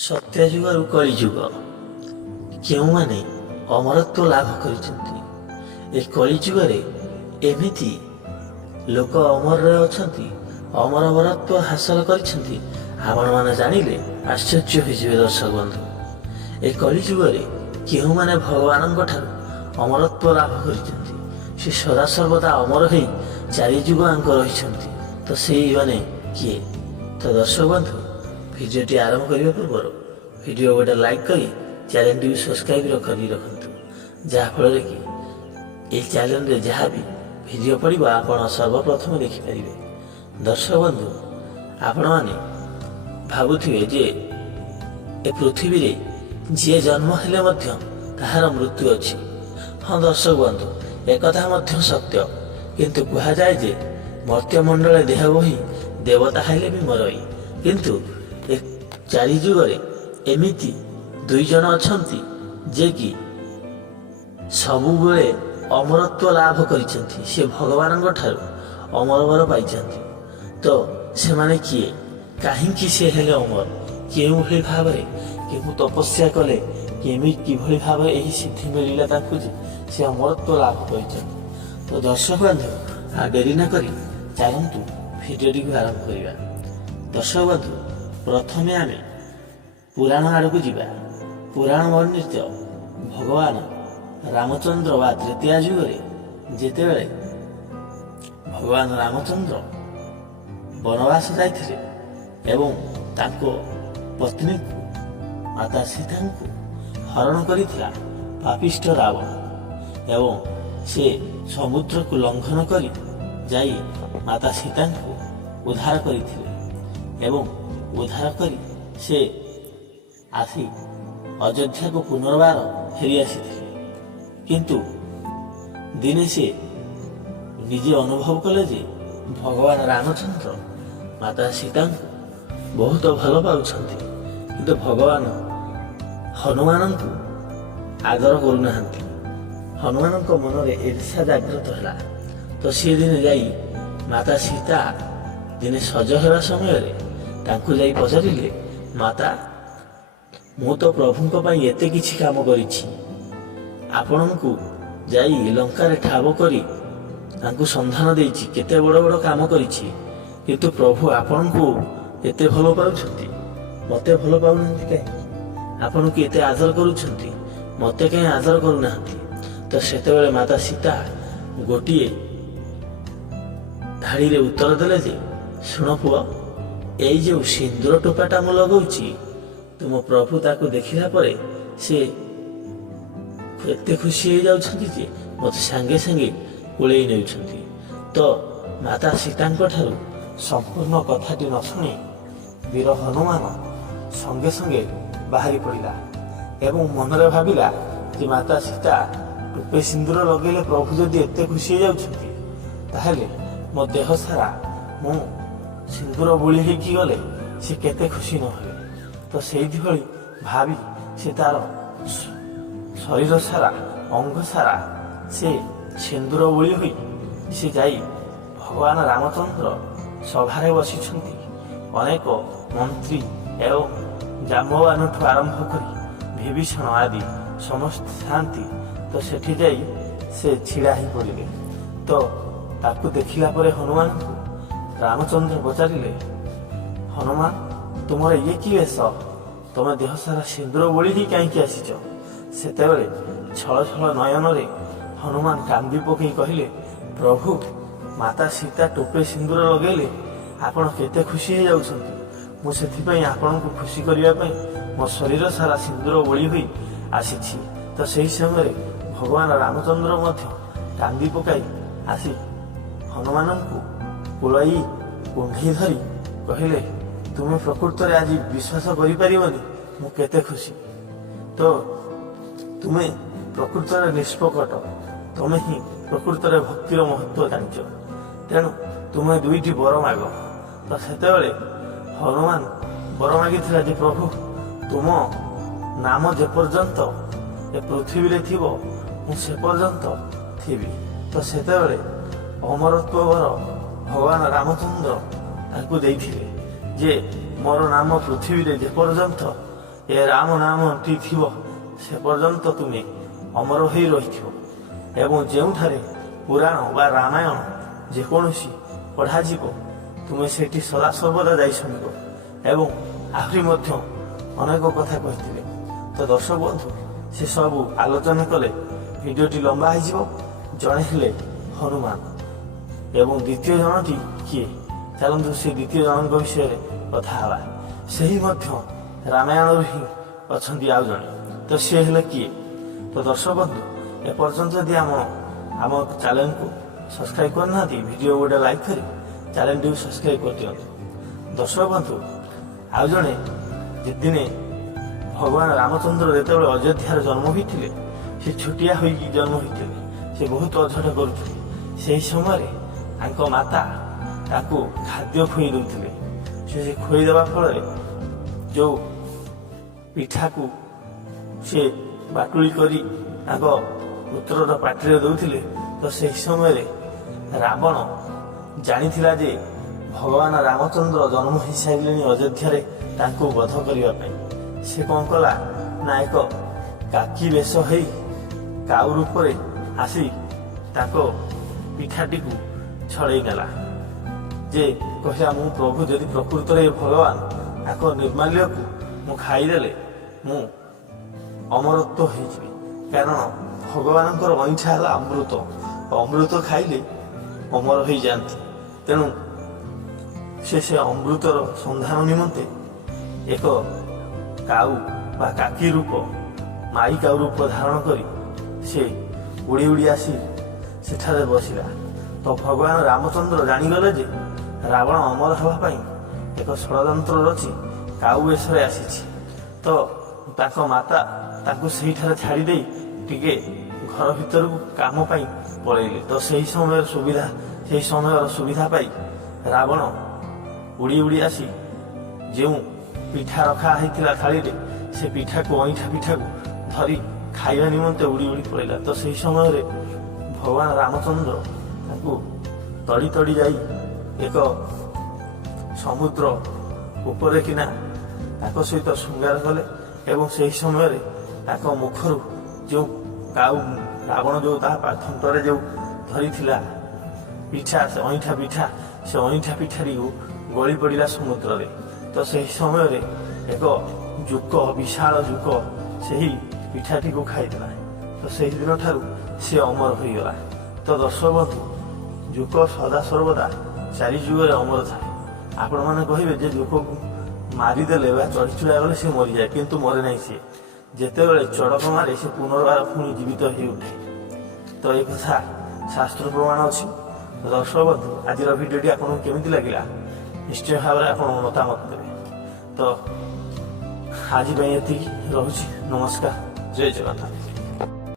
ସତ୍ୟଯୁଗରୁ କଳିଯୁଗ କେଉଁମାନେ ଅମରତ୍ୱ ଲାଭ କରିଛନ୍ତି। ଏ କଳିଯୁଗରେ ଏମିତି ଲୋକ ଅମରରେ ଅଛନ୍ତି, ଅମରତ୍ୱ ହାସଲ କରିଛନ୍ତି। ଆପଣମାନେ ଜାଣିଲେ ଆଶ୍ଚର୍ଯ୍ୟ ହୋଇଯିବେ ଦର୍ଶକ ବନ୍ଧୁ। ଏ କଳିଯୁଗରେ କେଉଁମାନେ ଭଗବାନଙ୍କ ଠାରୁ ଅମରତ୍ୱ ଲାଭ କରିଛନ୍ତି। ସେ ସଦାସର୍ବଦା ଅମର ହୋଇ ଚାରି ଯୁଗ ଆଙ୍କ ରହିଛନ୍ତି। ତ ସେଇମାନେ କିଏ? ତ ଦର୍ଶକ ବନ୍ଧୁ, ଭିଡ଼ିଓଟି ଆରମ୍ଭ କରିବା ପୂର୍ବରୁ ଭିଡ଼ିଓ ଗୋଟେ ଲାଇକ୍ କରି ଚ୍ୟାନେଲଟିକୁ ସବସ୍କ୍ରାଇବ୍ କରି ରଖନ୍ତୁ, ଯାହାଫଳରେ କି ଏହି ଚ୍ୟାନେଲରେ ଯାହା ବି ଭିଡ଼ିଓ ପଡ଼ିବ ଆପଣ ସର୍ବପ୍ରଥମେ ଦେଖିପାରିବେ। ଦର୍ଶକ ବନ୍ଧୁ, ଆପଣମାନେ ଭାବୁଥିବେ ଯେ ଏ ପୃଥିବୀରେ ଯିଏ ଜନ୍ମ ହେଲେ ମଧ୍ୟ ତାହାର ମୃତ୍ୟୁ ଅଛି। ହଁ ଦର୍ଶକ ବନ୍ଧୁ, ଏକଥା ମଧ୍ୟ ସତ୍ୟ, କିନ୍ତୁ କୁହାଯାଏ ଯେ ମର୍ତ୍ତ୍ୟମଣ୍ଡଳେ ଦେହ ବୋହି ଦେବତା ହେଲେ ବି ମରଇ। କିନ୍ତୁ ଏ ଚାରି ଯୁଗରେ ଏମିତି ଦୁଇ ଜଣ ଅଛନ୍ତି ଯେ କି ସବୁବେଳେ ଅମରତ୍ୱ ଲାଭ କରିଛନ୍ତି। ସେ ଭଗବାନଙ୍କ ଠାରୁ ଅମର ବର ପାଇଛନ୍ତି। ତ ସେମାନେ କିଏ? କାହିଁକି ସେ ହେଲେ ଅମର? କେଉଁଭଳି ଭାବରେ କେଉଁ ତପସ୍ୟା କଲେ, କିଭଳି ଭାବରେ ଏହି ସିଦ୍ଧି ମିଳିଲା ତାଙ୍କୁ ଯେ ସେ ଅମରତ୍ୱ ଲାଭ କରିଛନ୍ତି। ତ ଦର୍ଶକ ବନ୍ଧୁ, ଡେରି ନ କରି ଚାଲନ୍ତୁ ଭିଡ଼ିଓଟିକୁ ଆରମ୍ଭ କରିବା। ଦର୍ଶକ ବନ୍ଧୁ, ପ୍ରଥମେ ଆମେ ପୁରାଣ ଆଡ଼କୁ ଯିବା। ପୁରାଣ ବର୍ଣ୍ଣିତ ଭଗବାନ ରାମଚନ୍ଦ୍ର ବା ତ୍ରେତୟା ଯୁଗରେ ଯେତେବେଳେ ଭଗବାନ ରାମଚନ୍ଦ୍ର ବନବାସ ଯାଇଥିଲେ ଏବଂ ତାଙ୍କ ପତ୍ନୀଙ୍କୁ ମାତା ସୀତାଙ୍କୁ ହରଣ କରିଥିଲା ପାପିଷ୍ଠ ରାବଣ, ଏବଂ ସେ ସମୁଦ୍ରକୁ ଲଙ୍ଘନ କରି ଯାଇ ମାତା ସୀତାଙ୍କୁ ଉଦ୍ଧାର କରିଥିଲେ ଏବଂ ଉଦ୍ଧାର କରି ସେ ଆସି ଅଯୋଧ୍ୟାକୁ ପୁନର୍ବାର ଫେରି ଆସିଥିଲେ। କିନ୍ତୁ ଦିନେ ସେ ନିଜେ ଅନୁଭବ କଲେ ଯେ ଭଗବାନ ରାମଚନ୍ଦ୍ର ମାତା ସୀତାଙ୍କୁ ବହୁତ ଭଲ ପାଉଛନ୍ତି, କିନ୍ତୁ ଭଗବାନ ହନୁମାନଙ୍କୁ ଆଦର କରୁନାହାନ୍ତି। ହନୁମାନଙ୍କ ମନରେ ଈର୍ଷା ଜାଗ୍ରତ ହେଲା। ତ ସେ ଦିନେ ଯାଇ ମାତା ସୀତା ଦିନେ ସଜ ହେବା ସମୟରେ ତାଙ୍କୁ ଯାଇ ପଚାରିଲେ, ମାତା, ମୁଁ ତ ପ୍ରଭୁଙ୍କ ପାଇଁ ଏତେ କିଛି କାମ କରିଛି, ଆପଣଙ୍କୁ ଯାଇ ଲଙ୍କାରେ ଠାବ କରି ତାଙ୍କୁ ସନ୍ଧାନ ଦେଇଛି, କେତେ ବଡ଼ ବଡ଼ କାମ କରିଛି, କିନ୍ତୁ ପ୍ରଭୁ ଆପଣଙ୍କୁ ଏତେ ଭଲ ପାଉଛନ୍ତି, ମୋତେ ଭଲ ପାଉନାହାନ୍ତି କାହିଁକି? ଆପଣଙ୍କୁ ଏତେ ଆଦର କରୁଛନ୍ତି, ମୋତେ କାହିଁ ଆଦର କରୁନାହାନ୍ତି? ତ ସେତେବେଳେ ମାତା ସୀତା ଗୋଟିଏ ଧାଡ଼ିରେ ଉତ୍ତର ଦେଲେ ଯେ, ଶୁଣ ପୁଅ, ଏଇ ଯେଉଁ ସିନ୍ଦୁର ଟୋପାଟା ମୁଁ ଲଗାଉଛି, ତୁମ ପ୍ରଭୁ ତାକୁ ଦେଖିଲା ପରେ ସେ ଏତେ ଖୁସି ହେଇଯାଉଛନ୍ତି ଯେ ମୋତେ ସାଙ୍ଗେ ସାଙ୍ଗେ କୋଳେଇ ନେଉଛନ୍ତି। ତ ମାତା ସୀତାଙ୍କ ଠାରୁ ସମ୍ପୂର୍ଣ୍ଣ କଥାଟି ନ ଶୁଣି ବୀର ହନୁମାନ ସଙ୍ଗେ ସଙ୍ଗେ ବାହାରି ପଡ଼ିଲା ଏବଂ ମନରେ ଭାବିଲା ଯେ ମାତା ସୀତା ଟୋପେ ସିନ୍ଦୁର ଲଗେଇଲେ ପ୍ରଭୁ ଯଦି ଏତେ ଖୁସି ହେଇଯାଉଛନ୍ତି, ତାହେଲେ ମୋ ଦେହ ସାରା ମୁଁ ସିନ୍ଦୁର ବୋଳି ହେଇକି ଗଲେ ସେ କେତେ ଖୁସି ନ ହେବେ। ତ ସେଇଭଳି ଭାବି ସେ ତାର ଶରୀର ସାରା, ଅଙ୍ଗ ସାରା ସେ ସିନ୍ଦୁର ବୋଳି ହୋଇ ସେ ଯାଇ ଭଗବାନ ରାମଚନ୍ଦ୍ର ସଭାରେ ବସିଛନ୍ତି। ଅନେକ ମନ୍ତ୍ରୀ ଏବଂ ଜାମ୍ବବାନଠୁ ଆରମ୍ଭ କରି ବିଭୀଷଣ ଆଦି ସମସ୍ତେ ଥାନ୍ତି। ତ ସେଠି ଯାଇ ସେ ଛିଡ଼ା ହେଇ ପଡ଼ିଲେ। ତ ତାକୁ ଦେଖିଲା ପରେ ହନୁମାନଙ୍କୁ ରାମଚନ୍ଦ୍ର ପଚାରିଲେ, ହନୁମାନ, ତୁମର ଇଏ କି ବେଶ? ତମେ ଦେହ ସାରା ସିନ୍ଦୁର ବୋଳି ହିଁ କାହିଁକି ଆସିଛ? ସେତେବେଳେ ଛଳ ଛଳ ନୟନରେ ହନୁମାନ କାନ୍ଦି ପକାଇ କହିଲେ, ପ୍ରଭୁ, ମାତା ସୀତା ଟୋପେ ସିନ୍ଦୁର ଲଗେଇଲେ ଆପଣ କେତେ ଖୁସି ହେଇଯାଉଛନ୍ତି। ମୁଁ ସେଥିପାଇଁ ଆପଣଙ୍କୁ ଖୁସି କରିବା ପାଇଁ ମୋ ଶରୀର ସାରା ସିନ୍ଦୁର ବୋଳି ହୋଇ ଆସିଛି। ତ ସେହି ସମୟରେ ଭଗବାନ ରାମଚନ୍ଦ୍ର ମଧ୍ୟ କାନ୍ଦି ପକାଇ ଆସି ହନୁମାନଙ୍କୁ କୋଳେଇ କୁଣ୍ଢେଇ ଧରି କହିଲେ, ତୁମେ ପ୍ରକୃତରେ ଆଜି ବିଶ୍ୱାସ କରିପାରିବନି ମୁଁ କେତେ ଖୁସି। ତ ତୁମେ ପ୍ରକୃତରେ ନିଷ୍ପକଟ, ତମେ ହିଁ ପ୍ରକୃତରେ ଭକ୍ତିର ମହତ୍ଵ ଜାଣିଛ, ତେଣୁ ତୁମେ ଦୁଇଟି ବର ମାଗ। ତ ସେତେବେଳେ ହନୁମାନ ବର ମାଗିଥିଲା ଯେ, ପ୍ରଭୁ, ତୁମ ନାମ ଯେପର୍ଯ୍ୟନ୍ତ ଏ ପୃଥିବୀରେ ଥିବ ମୁଁ ସେ ପର୍ଯ୍ୟନ୍ତ ଥିବି। ତ ସେତେବେଳେ ଅମରତ୍ୱ ବର ଭଗବାନ ରାମଚନ୍ଦ୍ର ତାଙ୍କୁ ଦେଇଥିଲେ ଯେ ମୋର ନାମ ପୃଥିବୀରେ ଯେପର୍ଯ୍ୟନ୍ତ ଏ ରାମ ନାମଟି ଥିବ ସେ ପର୍ଯ୍ୟନ୍ତ ତୁମେ ଅମର ହୋଇ ରହିଥିବ। ଏବଂ ଯେଉଁଠାରେ ପୁରାଣ ବା ରାମାୟଣ ଯେକୌଣସି ପଢ଼ାଯିବ ତୁମେ ସେଠି ସଦାସର୍ବଦା ଯାଇ ଶୁଣିବ। ଏବଂ ଆହୁରି ମଧ୍ୟ ଅନେକ କଥା କହିଥିଲେ। ତ ଦର୍ଶକ ବନ୍ଧୁ ସେସବୁ ଆଲୋଚନା କଲେ ଭିଡ଼ିଓଟି ଲମ୍ବା ହେଇଯିବ। ଜଣେ ହେଲେ ହନୁମାନ ଏବଂ ଦ୍ୱିତୀୟ ଜଣଟି କିଏ, ଚାଲନ୍ତୁ ସେ ଦ୍ୱିତୀୟ ଜଣଙ୍କ ବିଷୟରେ କଥା ହେବା। ସେହି ମଧ୍ୟ ରାମାୟଣରୁ ହିଁ ଅଛନ୍ତି ଆଉ ଜଣେ। ତ ସିଏ ହେଲେ କିଏ? ତ ଦର୍ଶକ ବନ୍ଧୁ ଏପର୍ଯ୍ୟନ୍ତ ଯଦି ଆମ ଚ୍ୟାନେଲକୁ ସବସ୍କ୍ରାଇବ୍ କରିନାହାନ୍ତି ଭିଡ଼ିଓ ଗୋଟେ ଲାଇକ୍ କରି ଚ୍ୟାନେଲଟିକୁ ସବସ୍କ୍ରାଇବ୍ କରିଦିଅନ୍ତୁ। ଦର୍ଶକ ବନ୍ଧୁ ଆଉ ଜଣେ ଦିନେ ଭଗବାନ ରାମଚନ୍ଦ୍ର ଯେତେବେଳେ ଅଯୋଧ୍ୟାରେ ଜନ୍ମ ହୋଇଥିଲେ, ସେ ଛୋଟିଆ ହୋଇକି ଜନ୍ମ ହୋଇଥିଲେ, ସେ ବହୁତ ଅଝଟ କରୁଥିଲେ। ସେହି ସମୟରେ ତାଙ୍କ ମାତା ତାକୁ ଖାଦ୍ୟ ଖୋଇ ଦେଉଥିଲେ। ସେ ଖୋଇ ଦେବା ଫଳରେ ଯେଉଁ ପିଠାକୁ ସେ ବାଟୁଳି କରି ତାଙ୍କ ପୁତ୍ରର ପାଟିରେ ଦେଉଥିଲେ, ତ ସେହି ସମୟରେ ରାବଣ ଜାଣିଥିଲା ଯେ ଭଗବାନ ରାମଚନ୍ଦ୍ର ଜନ୍ମ ହୋଇସାରିଲେଣି ଅଯୋଧ୍ୟାରେ ତାଙ୍କୁ ବଧ କରିବା ପାଇଁ। ସେ କ'ଣ କଲା ନା ଏକ କାକି ବେଶ ହେଇ କାଉ ରୂପରେ ଆସି ତାଙ୍କ ପିଠାଟିକୁ ଛଡ଼େଇ ନେଲା। ଯେ କହିଲା ମୁଁ ପ୍ରଭୁ ଯଦି ପ୍ରକୃତରେ ଭଗବାନ ତାଙ୍କ ନିର୍ମାଲ୍ୟକୁ ମୁଁ ଖାଇଦେଲେ ମୁଁ ଅମରତ୍ୱ ହେଇଯିବି। କାରଣ ଭଗବାନଙ୍କର ଅଇଁଠା ହେଲା ଅମୃତ, ଅମୃତ ଖାଇଲେ ଅମର ହୋଇଯାଆନ୍ତି। ତେଣୁ ସେ ଅମୃତର ସନ୍ଧାନ ନିମନ୍ତେ ଏକ କାଉ ବା କାକି ରୂପ, ମାଇ କାଉ ରୂପ ଧାରଣ କରି ସେ ଉଡ଼ି ଉଡ଼ି ଆସି ସେଠାରେ ବସିଲା। ତ ଭଗବାନ ରାମଚନ୍ଦ୍ର ଜାଣିଗଲେ ଯେ ରାବଣ ଅମର ହେବା ପାଇଁ ଏକ ଷଡ଼ଯନ୍ତ୍ର ରଚି କାଉ ବେଶରେ ଆସିଛି। ତ ତାଙ୍କ ମାତା ତାଙ୍କୁ ସେହିଠାରେ ଛାଡ଼ି ଦେଇ ଟିକେ ଘର ଭିତରକୁ କାମ ପାଇଁ ପଳେଇଲେ। ତ ସେହି ସମୟର ସୁବିଧା ପାଇ ରାବଣ ଉଡ଼ି ଉଡ଼ି ଆସି ଯେଉଁ ପିଠା ରଖା ହେଇଥିଲା ଥାଳିରେ, ସେ ଅଇଁଠା ପିଠାକୁ ଧରି ଖାଇବା ନିମନ୍ତେ ଉଡ଼ି ଉଡ଼ି ପଳେଇଲା। ତ ସେହି ସମୟରେ ଭଗବାନ ରାମଚନ୍ଦ୍ର ତାଙ୍କୁ ତଡ଼ି ତଡ଼ି ଯାଇ ଏକ ସମୁଦ୍ର ଉପରେ କିନା ତାଙ୍କ ସହିତ ଶୃଙ୍ଗାର କଲେ। ଏବଂ ସେହି ସମୟରେ ତାଙ୍କ ମୁଖରୁ ଯେଉଁ ରାବଣ ଯେଉଁ ତା ଥଣ୍ଟରେ ଯେଉଁ ଧରିଥିଲା ପିଠା, ସେ ଅଇଁଠା ପିଠା, ସେ ଅଇଁଠା ପିଠାଟିକୁ ଗଳି ପଡ଼ିଲା ସମୁଦ୍ରରେ। ତ ସେହି ସମୟରେ ଏକ ଜୋକ, ବିଶାଳ ଜୋକ ସେହି ପିଠାଟିକୁ ଖାଇଦେଲା। ତ ସେହି ଦିନଠାରୁ ସେ ଅମର ହୋଇଗଲା। ତ ଦର୍ଶକ ବନ୍ଧୁ ଜୋକ ସଦାସର୍ବଦା ଚାରି ଯୁଗରେ ଅମର ଥାଏ। ଆପଣମାନେ କହିବେ ଯେ ଜୋକକୁ ମାରିଦେଲେ ବା ଚଢ଼ି ଚୁଡ଼ା ଗଲେ ସେ ମରିଯାଏ, କିନ୍ତୁ ମରେ ନାହିଁ। ସିଏ ଯେତେବେଳେ ଚଡ଼କ ମାରେ ସେ ପୁନର୍ବାର ପୁଣି ଜୀବିତ ହୋଇ ଉଠେ। ତ ଏ କଥା ଶାସ୍ତ୍ର ପ୍ରମାଣ ଅଛି। ଦର୍ଶକ ବନ୍ଧୁ ଆଜିର ଭିଡ଼ିଓଟି ଆପଣଙ୍କୁ କେମିତି ଲାଗିଲା ନିଶ୍ଚୟ ଭାବରେ ଆପଣଙ୍କ ମତାମତ ଦେବେ। ତ ଆଜି ପାଇଁ ଏତିକି ରହୁଛି। ନମସ୍କାର, ଜୟ ଜଗନ୍ନାଥ।